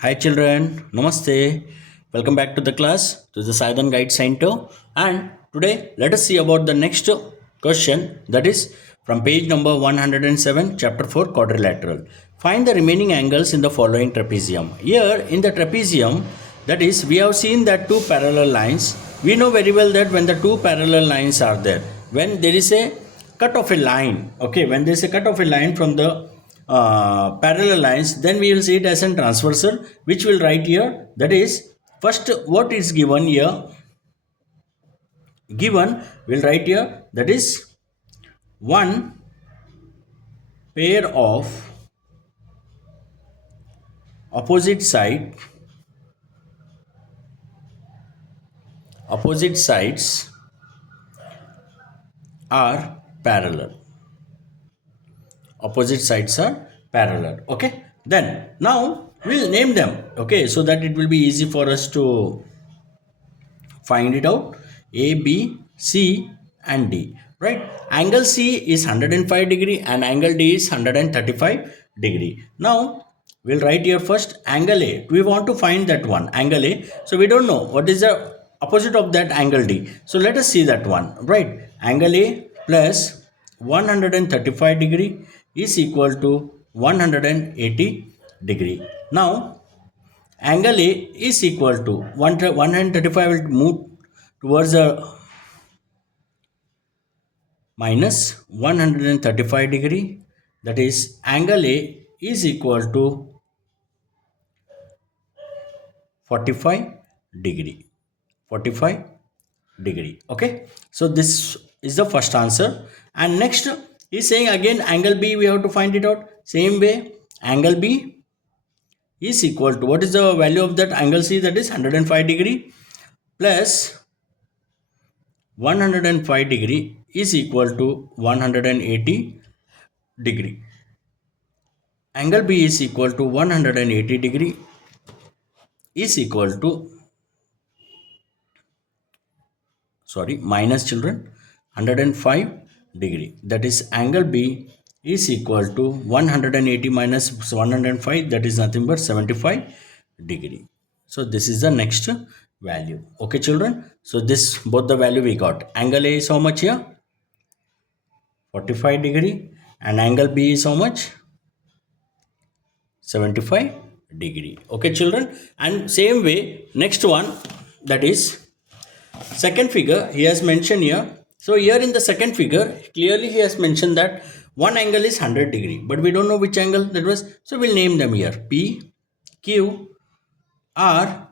Hi children, Namaste. Welcome back to the class, to the Sadan Guide Center. And today let us see about the next question, that is from page number 107, chapter 4, Quadrilateral. Find the remaining angles in the following trapezium. Here in the trapezium, that is, we have seen that two parallel lines. We know very well that when the two parallel lines are there, when there is a cut of a line, okay, when there is a cut of a line from the parallel lines, then we will see it as a transversal, which we'll write here. That is, first what is given here, given we'll write here, that is one pair of opposite sides are parallel. Opposite sides are parallel. Okay, then now we'll name them, okay, so that it will be easy for us to find it out. A, B, C and D, right? Angle C is 105 degree and angle D is 135 degree. Now we'll write here first angle A. We want to find that one, angle A. So we don't know what is the opposite of that angle D. So let us see that one, right? Angle A plus 135 degree is equal to 180 degree. Now angle A is equal to 135 will move towards a minus 135 degree, that is angle A is equal to 45 degree. 45 degree. Okay, so this is the first answer. And next is saying again angle B, we have to find it out. Same way, angle B is equal to, what is the value of that angle C, that is 105 degree plus 105 degree is equal to 180 degree. Angle B is equal to 180 degree is equal to, minus children, 105 degree. That is angle B is equal to 180 minus 105, that is nothing but 75 degree. So this is the next value. Okay children, so this both the value we got. Angle A is how much here? 45 degree, and angle B is how much? 75 degree. Okay children, and same way next one, that is second figure he has mentioned here. So here in the second figure clearly he has mentioned that one angle is 100 degree, but we don't know which angle that was. So we'll name them here P, Q, R,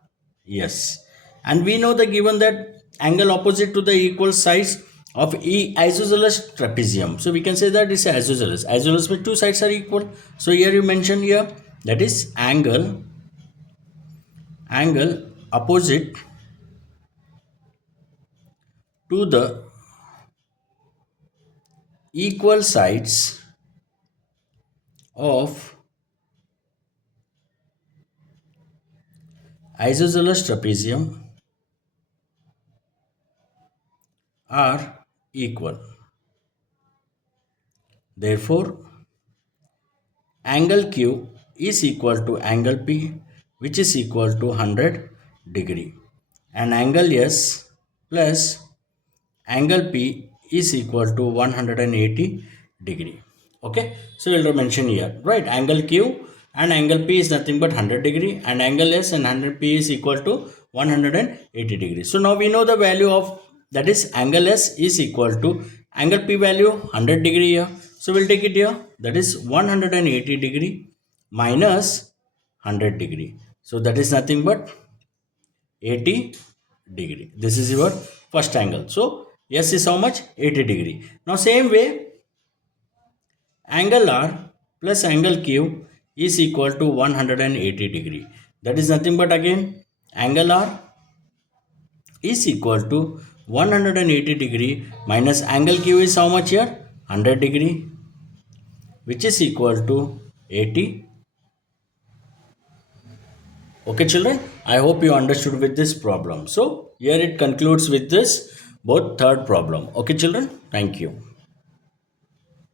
S. And we know the given that angle opposite to the equal sides of isosceles trapezium. So we can say that it's isosceles. Isosceles with two sides are equal. So here you mention here, that is angle opposite to the equal sides of isosceles trapezium are equal. Therefore, angle Q is equal to angle P, which is equal to 100 degree, and angle S plus angle P is equal to 180 degree. Okay, so we'll mention here, right? Angle Q and angle P is nothing but 100 degree, and angle S and 100 P is equal to 180 degree. So now we know the value of, that is angle S is equal to angle P value 100 degree here. So we'll take it here, that is 180 degree minus 100 degree. So that is nothing but 80 degree. This is your first angle. So S is how much? 80 degree. Now same way, angle R plus angle Q is equal to 180 degree. That is nothing but again angle R is equal to 180 degree minus angle Q is how much here? 100 degree, which is equal to 80. Okay children, I hope you understood with this problem. So here it concludes with this both third problem. Okay children, thank you.